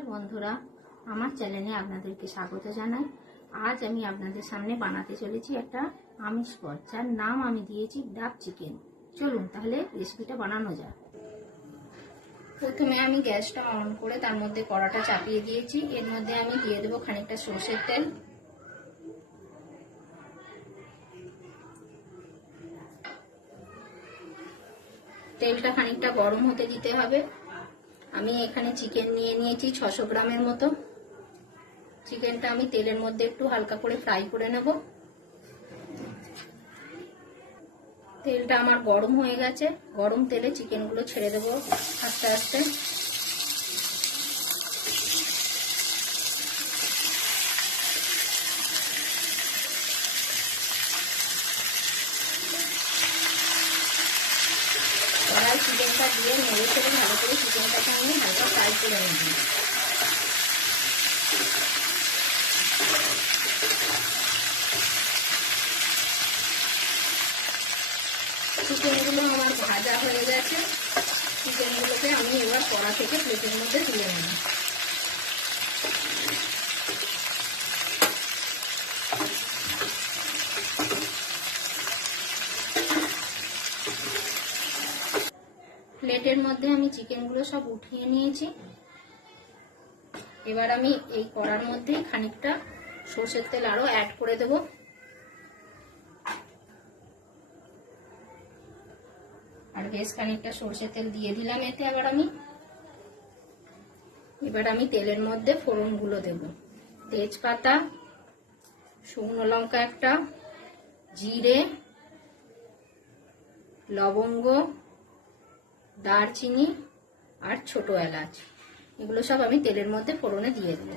নমস্কার বন্ধুরা, আমার চ্যানেলে আপনাদেরকে স্বাগত জানাই। আজ আমি আপনাদের সামনে বানাতে চলেছি একটা আমিষ পদ যার নাম আমি দিয়েছি ডাব চিকেন। চলুন তাহলে রেসিপিটা বানানো যাক। প্রথমে আমি গ্যাসটা অন করে তার মধ্যে কড়াটা চাপিয়ে দিয়েছি। এর মধ্যে আমি দিয়ে দেবো খানিকটা সর্ষের তেল। তেলটা খানিকটা গরম হতে দিতে হবে। আমি এখানে চিকেন নিয়ে নিয়েছি ছশো গ্রামের মতো। চিকেনটা আমি তেলের মধ্যে একটু হালকা করে ফ্রাই করে নেব। তেলটা আমার গরম হয়ে গেছে। গরম তেলে চিকেনগুলো ছেড়ে দেবো আস্তে আস্তে। চিকেনটা দিয়ে নেড়ে ফেলে ভালো করে চিকেনটাকে আমি হালকা ফ্রাই করে নেব। চিকেনগুলো আমার ভাজা হয়ে গেছে। চিকেনগুলোকে আমি এবার কড়া থেকে প্লেটের মধ্যে তুলে নেব। প্লেটের মধ্যে আমি চিকেনগুলো সব উঠিয়ে নিয়েছি। এবার আমি এই কড়ার মধ্যে খানিকটা সর্ষের তেল আরও অ্যাড করে দেব। আর বেশ খানিকটা সর্ষের তেল দিয়ে দিলাম এতে আবার আমি। এবার আমি তেলের মধ্যে ফোড়নগুলো দেব। তেজপাতা, শুকনো লঙ্কা একটা, জিরে, লবঙ্গ দারচিনি আর ছোট এলাচ। এগুলো সব আমি তেলের মধ্যে ফোড়নে দিয়ে দেবো।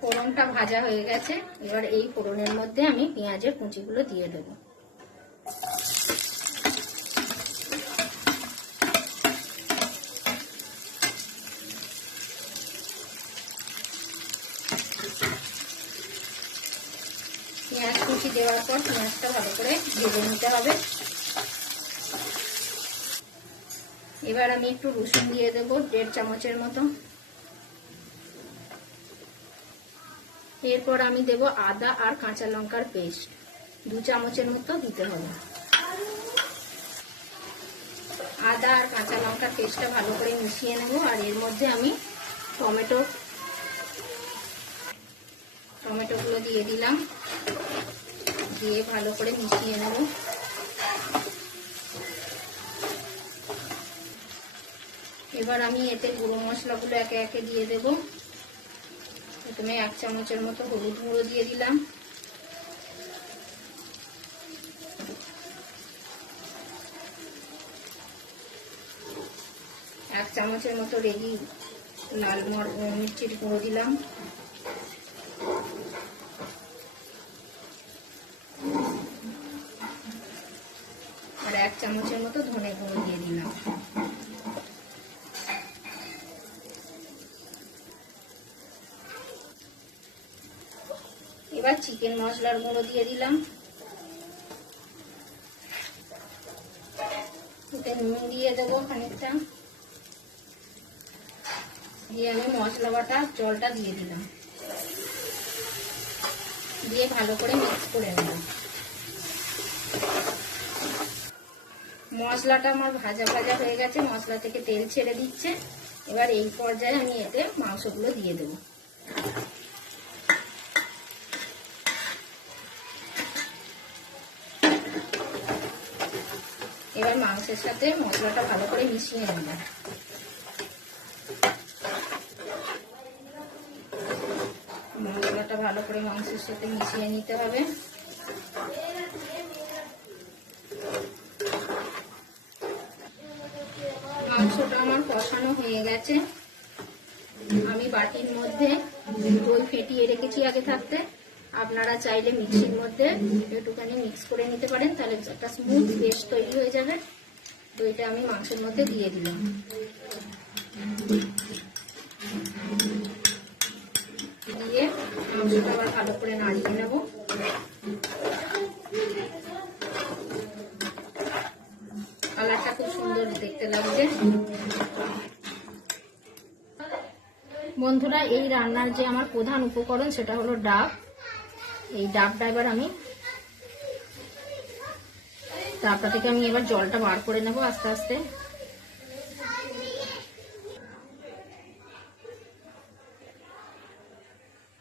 ফোড়নটা ভাজা হয়ে গেছে। এবার এই ফোড়নের মধ্যে আমি পেঁয়াজের কুঁচিগুলো দিয়ে দেবো পেঁয়াজ কুচি দেওয়ার পর পেঁয়াজটা ভালো করে ভেজে নিতে হবে। এবার আমি একটু রসুন দিয়ে দেবো দেড় চামচের মতো। এরপর আমি দেব আদা আর কাঁচা লঙ্কার পেস্ট। দু চামচের মতো দিতে হবে। আদা আর কাঁচা লঙ্কার পেস্টটা ভালো করে মিশিয়ে নেব আর এর মধ্যে আমি টমেটো, টমেটোগুলো দিয়ে দিলাম। দিয়ে ভালো করে মিশিয়ে নেব। এবার আমি এতে গুঁড়ো মশলাগুলো একে একে দিয়ে দেব। প্রথমে এক চামচের মতো হলুদ গুঁড়ো দিয়ে দিলাম। এক চামচের মতো রেডি লাল মির্চির গুঁড়ো দিলাম আর এক চামচের মতো ধনে গুঁড়ো দিয়ে দিলাম। এবার চিকেন মশলার গুঁড়ো দিয়ে দিলাম। নুন দিয়ে দেবো খানিকটা। দিয়ে আমি মশলা বাটা জলটা দিয়ে দিলাম। দিয়ে ভালো করে মিক্স করে নেব। মশলাটা আমার ভাজা ভাজা হয়ে গেছে, মশলা থেকে তেল ছেড়ে দিচ্ছে। এবার এই পর্যায়ে আমি এতে মাংসগুলো দিয়ে দেবো। এবার মাংসের সাথে মশলাটা ভালো করে মিশিয়ে নেব। মশলাটা ভালো করে মাংসের সাথে মিশিয়ে নিতে হবে। মাংসটা আমার কষানো হয়ে গেছে। আমি বাটির মধ্যে দই ফেটিয়ে রেখেছি আগে থাকতে। আপনারা চাইলে মিক্সির মধ্যে একটুখানি মিক্স করে নিতে পারেন, তাহলে একটা স্মুথ পেস্ট তৈরি হয়ে যাবে। দইটা আমি মাংসের মধ্যে দিয়ে দিলাম। দিয়ে মাংসটা আবার ভালো করে নাড়িয়ে নেব কালারটা খুব সুন্দর দেখতে লাগছে। বন্ধুরা, এই রান্নার যে আমার প্রধান উপকরণ, সেটা হলো ডাব। এই ডাবটা এবার আমি ডাবটা থেকে আমি এবার জলটা বার করে নেব আস্তে আস্তে।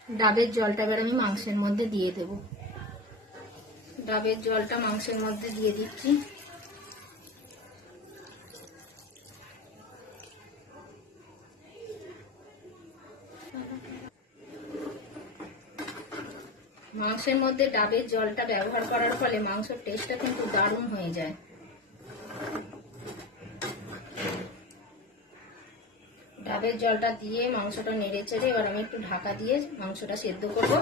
ডাবের জলটা এবার আমি মাংসের মধ্যে দিয়ে দেব। ডাবের জলটা মাংসের মধ্যে দিয়ে দিচ্ছি। মাংসের মধ্যে ডাবের জলটা ব্যবহার করার ফলে মাংসের টেস্টটা কিন্তু দারুণ হয়ে যায়। ডাবের জলটা দিয়ে মাংসটা নেড়ে চেড়ে এবার আমি একটু ঢাকা দিয়ে মাংসটা সেদ্ধ করব,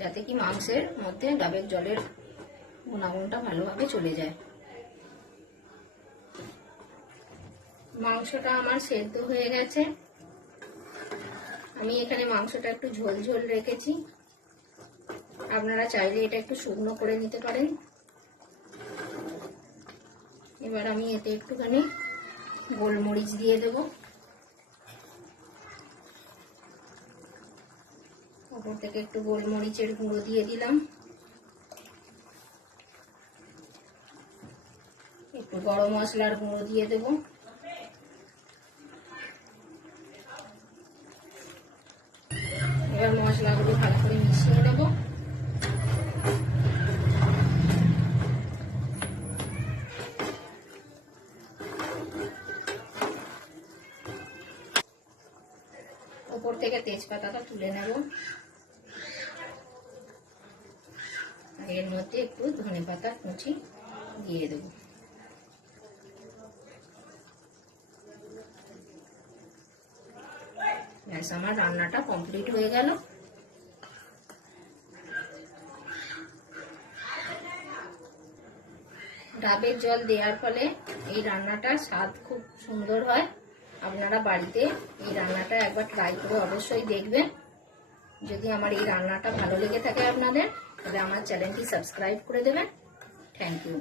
যাতে কি মাংসের মধ্যে ডাবের জলের গুণাগুণটা ভালোভাবে চলে যায়। মাংসটা আমার সেদ্ধ হয়ে গেছে। আমি এখানে মাংসটা একটু ঝোল ঝোল রেখেছি। আপনারা চাইলে এটা একটু শুকনো করে নিতে পারেন। এবার আমি এতে একটুখানি গোলমরিচ দিয়ে দেব। ওপর থেকে একটু গোলমরিচের গুঁড়ো দিয়ে দিলাম। একটু গরম মশলার গুঁড়ো দিয়ে দেব। এবার মশলাগুলো ভালো করে মিশিয়ে নেব। ওপর থেকে তেজপাতাটা তুলে নেব। এর মধ্যে একটু ধনে পাতা কুচি দিয়ে দেব। ব্যাস, আমার রান্নাটা কমপ্লিট হয়ে গেল। ডাবের জল দেওয়ার ফলে এই রান্নাটার স্বাদ খুব সুন্দর হয়। আপনারা বাড়িতে এই রান্নাটা একবার ট্রাই করে অবশ্যই দেখবেন। যদি আমার এই রান্নাটা ভালো লেগে থাকে আপনাদের, তাহলে আমার চ্যানেলটি সাবস্ক্রাইব করে দেবেন। Thank you